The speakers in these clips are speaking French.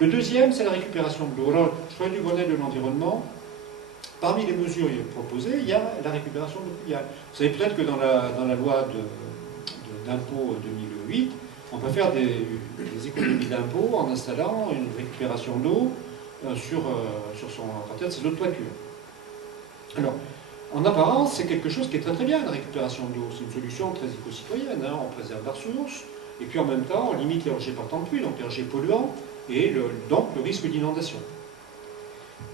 Le deuxième, c'est la récupération de l'eau. Alors, je parlais du Grenelle de l'environnement. Parmi les mesures proposées, il y a la récupération de l'eau pluviale. Vous savez peut-être que dans la loi d'impôt 2008, on peut faire des économies d'impôt en installant une récupération d'eau sur à partir de ses eaux de toiture. Alors, en apparence, c'est quelque chose qui est très très bien, la récupération de l'eau. C'est une solution très éco-citoyenne, hein. On préserve la ressource, et puis en même temps, on limite les rejets par temps de pluie, donc les rejets polluants, et donc le risque d'inondation.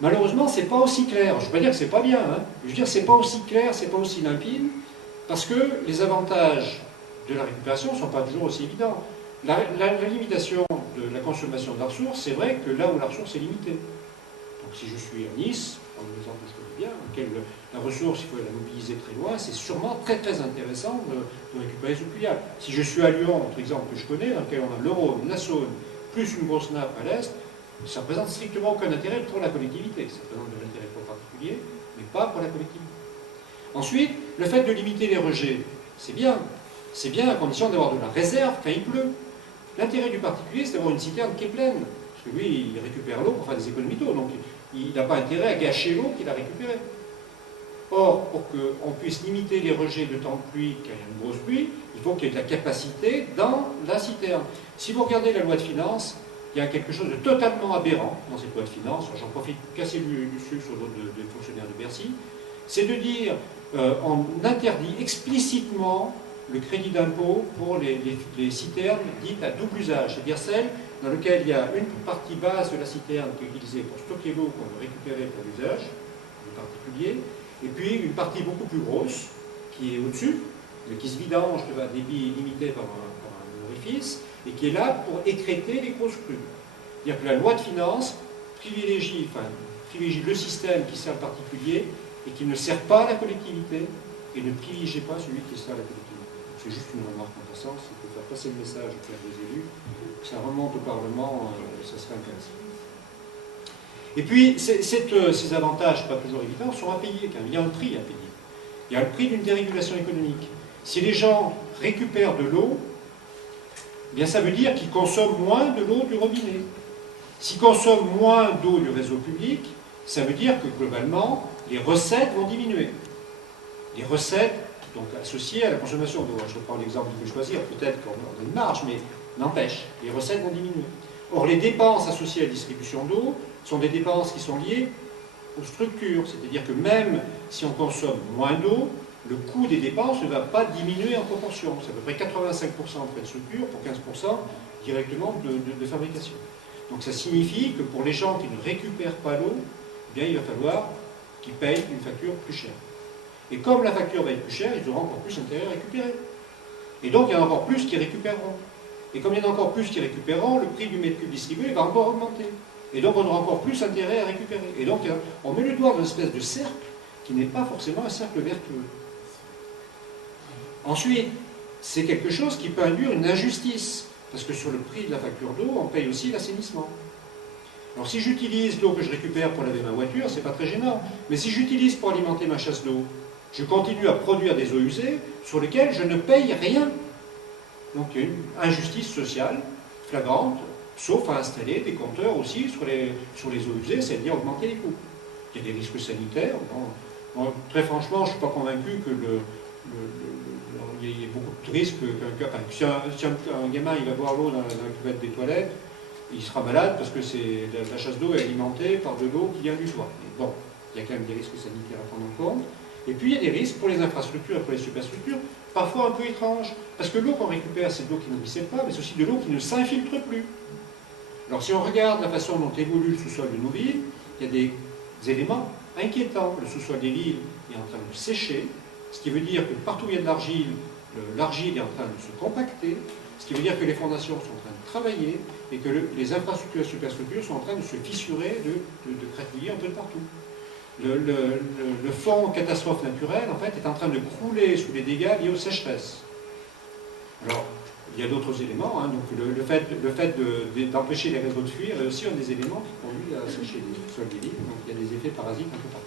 Malheureusement, c'est pas aussi clair. Je ne veux pas dire que c'est pas bien, hein. Je veux dire, c'est pas aussi clair, c'est pas aussi limpide, parce que les avantages de la récupération ne sont pas toujours aussi évidents. La limitation de la consommation de la ressource, c'est vrai que là où la ressource est limitée. Donc si je suis à Nice, par exemple que je connais bien, auquel la ressource, il faut la mobiliser très loin, c'est sûrement très très intéressant de récupérer ce pluvial. Si je suis à Lyon, autre exemple que je connais, dans lequel on a le Rhône, la Saône, plus une grosse nappe à l'est, ça ne représente strictement aucun intérêt pour la collectivité. Ça représente de l'intérêt pour le particulier, mais pas pour la collectivité. Ensuite, le fait de limiter les rejets, c'est bien. C'est bien à condition d'avoir de la réserve quand il pleut. L'intérêt du particulier, c'est d'avoir une citerne qui est pleine. Parce que lui, il récupère l'eau pour faire des économies d'eau. Donc, il n'a pas intérêt à gâcher l'eau qu'il a récupérée. Or, pour qu'on puisse limiter les rejets de temps de pluie quand il y a une grosse pluie, il faut qu'il y ait de la capacité dans la citerne. Si vous regardez la loi de finances, il y a quelque chose de totalement aberrant dans cette loi de finances. J'en profite pour casser du sucre sur l'autre des fonctionnaires de Bercy. C'est de dire, on interdit explicitement le crédit d'impôt pour les citernes dites à double usage, c'est-à-dire celles dans lesquelles il y a une partie basse de la citerne qui est utilisée pour stocker l'eau qu'on veut récupérer pour l'usage du particulier, et puis une partie beaucoup plus grosse qui est au-dessus, mais qui se vidange à débit limité par un orifice, et qui est là pour écrêter les grosses crues. C'est-à-dire que la loi de finances privilégie le système qui sert le particulier et qui ne sert pas la collectivité, et ne privilégie pas celui qui sert la collectivité. C'est juste une remarque en passant, c'est pour faire passer le message auprès des élus, que ça remonte au Parlement, ça serait intéressant. Et puis, ces avantages, pas toujours évidents, sont à payer, car il y a un prix à payer. Il y a le prix d'une dérégulation économique. Si les gens récupèrent de l'eau, eh bien ça veut dire qu'ils consomment moins de l'eau du robinet. S'ils consomment moins d'eau du réseau public, ça veut dire que globalement, les recettes vont diminuer. Les recettes, donc associées à la consommation d'eau. Je reprends l'exemple que je vais choisir, peut-être qu'on a une marge, mais n'empêche, les recettes vont diminuer. Or, les dépenses associées à la distribution d'eau sont des dépenses qui sont liées aux structures. C'est-à-dire que même si on consomme moins d'eau, le coût des dépenses ne va pas diminuer en proportion. C'est à peu près 85% auprès de structure pour 15% directement de fabrication. Donc ça signifie que pour les gens qui ne récupèrent pas l'eau, eh bien, il va falloir qu'ils payent une facture plus chère. Et comme la facture va être plus chère, ils auront encore plus intérêt à récupérer. Et donc il y en a encore plus qui récupéreront. Et comme il y en a encore plus qui récupéreront, le prix du mètre cube distribué va encore augmenter. Et donc on aura encore plus intérêt à récupérer. Et donc on met le doigt dans une espèce de cercle qui n'est pas forcément un cercle vertueux. Ensuite, c'est quelque chose qui peut induire une injustice. Parce que sur le prix de la facture d'eau, on paye aussi l'assainissement. Alors si j'utilise l'eau que je récupère pour laver ma voiture, c'est pas très gênant. Mais si j'utilise pour alimenter ma chasse d'eau, je continue à produire des eaux usées sur lesquelles je ne paye rien. Donc il y a une injustice sociale flagrante, sauf à installer des compteurs aussi sur les eaux usées, c'est-à-dire augmenter les coûts. Il y a des risques sanitaires. Bon, très franchement, je ne suis pas convaincu que il y a beaucoup de risques. Si un gamin il va boire l'eau dans la cuvette des toilettes, il sera malade parce que la chasse d'eau est alimentée par de l'eau qui vient du toit. Bon, il y a quand même des risques sanitaires à prendre en compte. Et puis il y a des risques pour les infrastructures et pour les superstructures, parfois un peu étranges. Parce que l'eau qu'on récupère, c'est de l'eau qui ne ruisselle pas, mais c'est aussi de l'eau qui ne s'infiltre plus. Alors si on regarde la façon dont évolue le sous-sol de nos villes, il y a des éléments inquiétants. Le sous-sol des villes est en train de sécher, ce qui veut dire que partout où il y a de l'argile, l'argile est en train de se compacter, ce qui veut dire que les fondations sont en train de travailler et que les infrastructures et superstructures sont en train de se fissurer, de cratouiller un peu de partout. Le fonds catastrophe naturelle, en fait, est en train de crouler sous les dégâts liés aux sécheresses. Alors, il y a d'autres éléments, hein, donc le fait d'empêcher les réseaux de fuir est aussi un des éléments qui conduit à sécher les sols des villes, donc il y a des effets parasites un peu partout.